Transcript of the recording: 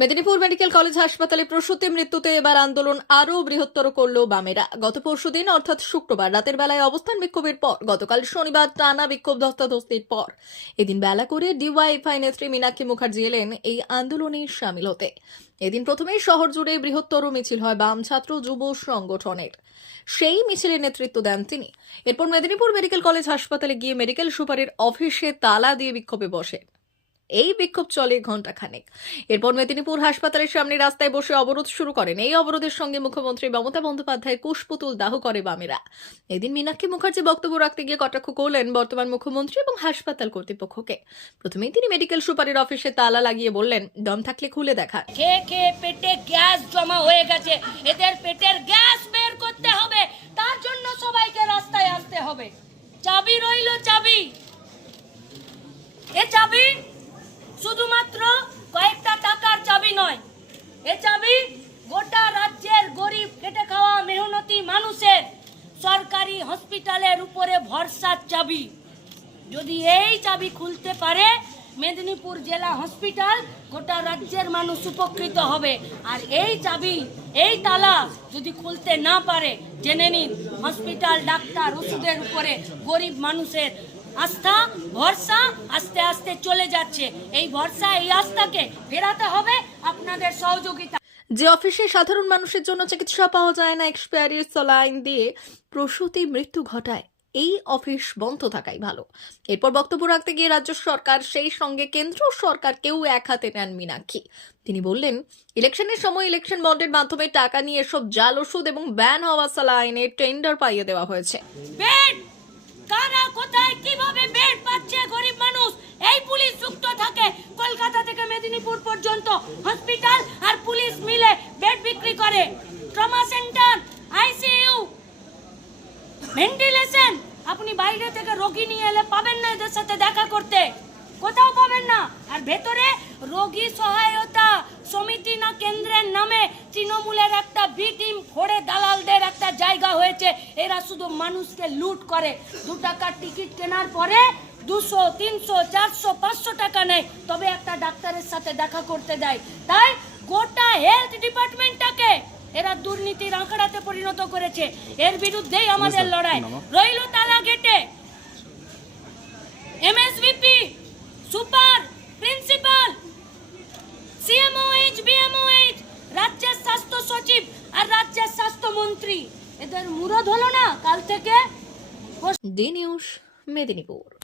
Medinipur medical college হাসপাতালে প্রসূতি মৃত্যুতে এবার আন্দোলন আরও বৃহত্তর করল বামেরা। গত পরশুদিন অর্থাৎ শুক্রবার রাতের বেলায় অবস্থান বিক্ষোভের পর, গতকাল শনিবার টানা বিক্ষোভ ধস্তাধস্তির পর, এদিন বেলা করে ডিওয়াইফআই নেত্রী মীনাক্ষী মুখার্জি এলেন এই আন্দোলনে সামিল হতে। এদিন প্রথমেই শহর জুড়ে বৃহত্তর মিছিল হয় বাম ছাত্র যুব সংগঠনের। সেই মিছিলের নেতৃত্ব দেন তিনি। এরপর মেদিনীপুর মেডিকেল কলেজ হাসপাতালে গিয়ে মেডিকেল সুপারের অফিসে তালা দিয়ে বিক্ষোভে বসে। এই বিক্ষোভ চলে ঘণ্টাখানেক। এরপর মেদিনীপুর হাসপাতালের সামনে রাস্তায় বসে অবরোধ শুরু করেন। এই অবরোধের সঙ্গে মুখ্যমন্ত্রী মমতা বন্দ্যোপাধ্যায়ের কুশপুতুল দাহ করে বামেরা। এদিন মীনাক্ষী মুখার্জি বক্তব্য রাখতে গিয়ে কটাক্ষ করলেন বর্তমান মুখ্যমন্ত্রী এবং হাসপাতাল কর্তৃপক্ষকে। প্রথমেই তিনি মেডিকেল সুপারের অফিসে তালা লাগিয়ে বললেন, দম থাকলে খুলে দেখা খেয়ে খেয়ে পেটে গ্যাস জমা হয়ে গেছে? এদের পেটের গ্যাস বের করতে হবে। তার জন্য সবাইকে রাস্তায় আসতে হবে। চাবি রইল চাবি। এ চাবি শুধুমাত্র কয়েকটা টাকার চাবি নয়। এ চাবি গোটা রাজ্যের গরিব খেটে খাওয়া মেহনতি মানুষের সরকারি হসপিটালের উপরে ভরসার চাবি। যদি এই চাবি খুলতে পারে, মেদিনীপুর জেলা হসপিটাল গোটা রাজ্যের মানুষ উপকৃত হবে। আর এই চাবি, এই তালা যদি খুলতে না পারে, জেনে নিন, হসপিটাল, ডাক্তার, ওষুধের উপরে গরিব মানুষের আস্থা, ভরসা আস্তে আস্তে চলে যাচ্ছে। এই ভরসা এই আস্থাকে ফেরাতে হবে আপনাদের সহযোগিতা। যে অফিসে সাধারণ মানুষের জন্য চিকিৎসা পাওয়া যায় না এক্সপায়ারি সলাইন দিয়ে প্রসূতি মৃত্যু ঘটায়। এই অফিস বন্ধ থাকাই ভালো। এরপর বক্তব্য রাখতে গিয়ে রাজ্য সরকার সেই সঙ্গে কেন্দ্র সরকারকেও এক হাতে নেন মীনাক্ষী। তিনি বললেন ইলেকশনের সময় ইলেকশন বন্ডের মাধ্যমে টাকা নিয়ে সব জাল ওষুধ এবং ব্যান হওয়া সালাইনের টেন্ডার পাইয়ে দেওয়া হয়েছে। কারা কোথায় কীভাবে বেড পাচ্ছে গরিব মানুষ এই পুলিশ যুক্ত থাকে কলকাতা থেকে মেদিনীপুর পর্যন্ত হসপিটাল আর পুলিশ মিলে বেড বিক্রি করে। Trauma centre, ICU. ভেন্টিলেশন আপনি বাইরে থেকে রোগী নিয়ে এলে পাবেন না এদের সাথে দেখা করতে। কোথাও পাবেন না। আর ভেতরে রোগী সহায়তা সমিতি না কেন্দ্রের নামে তৃণমূলের একটা বি টিম ফোড়ে দালালদের একটা জায়গা হয়েছে। এরা শুধু মানুষকে লুট করে। দু টাকার টিকিট কেনার পরে দুশো তিনশো চারশো পাঁচশো টাকা নেয়। তবে একটা ডাক্তারের সাথে দেখা করতে দেয়। তাই গোটা হেলথ ডিপার্টমেন্টটাকে এরা দুর্নীতির আঁকড়াতে পরিণত করেছে। এর বিরুদ্ধেই আমাদের লড়াই। রইল তালা গেটে। MSVP super principal CMOH BMOH রাজ্যের স্বাস্থ্য সচিব আর রাজ্যের স্বাস্থ্যমন্ত্রী এদের মুরদ হলো না কাল থেকে? D news Medinipur